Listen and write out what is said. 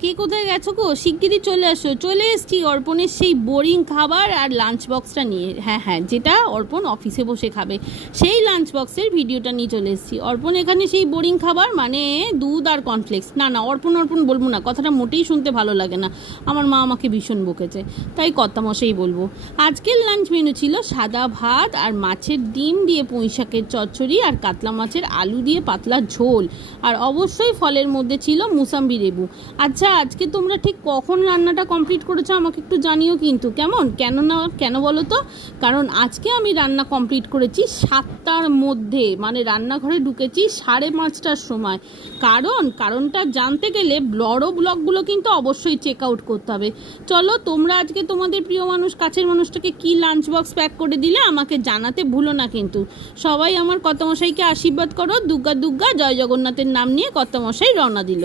কে কোথায় গেছো গো? শিগগিরই চলে আসো। চলে এসছি অর্পণের সেই বোরিং খাবার আর লাঞ্চ বক্সটা নিয়ে। হ্যাঁ হ্যাঁ, যেটা অর্পণ অফিসে বসে খাবে সেই লাঞ্চ বক্সের ভিডিওটা নিয়ে চলে এসেছি। অর্পণ এখানে সেই বোরিং খাবার মানে দুধ আর কর্নফ্লেক্স। না না, অর্পণ অর্পণ বলবো না, কথাটা মোটেই শুনতে ভালো লাগে না। আমার মা আমাকে ভীষণ বকেছে, তাই কর্তামশাই বলবো। আজকের লাঞ্চ মেনু ছিল সাদা ভাত আর মাছের ডিম দিয়ে পুঁই শাকের চচ্চড়ি আর কাতলা মাছের আলু দিয়ে পাতলা ঝোল, আর অবশ্যই ফলের মধ্যে ছিল মুসাম্বি লেবু। আচ্ছা, আজকে তোমরা ঠিক কখন রান্নাটা কমপ্লিট করেছো আমাকে একটু জানিও কিন্তু, কেমন? কেন বলো তো? কারণ আজকে আমি রান্না কমপ্লিট করেছি 7টার মধ্যে, মানে রান্নাঘরে ঢুকেছি 5:30টার সময়। কারণটা জানতে গেলে বড় ব্লগগুলো কিন্তু অবশ্যই চেক আউট করতে হবে। চলো, তোমরা আজকে তোমাদের প্রিয় মানুষ, কাছের মানুষটাকে কি লাঞ্চ বক্স প্যাক করে দিলে আমাকে জানাতে ভুলো না কিন্তু। সবাই আমার কর্তামশাইকে আশীর্বাদ করো। দুর্গা দুর্গা জয় জগন্নাথের নাম নিয়ে কর্তামশাই রওনা দিল।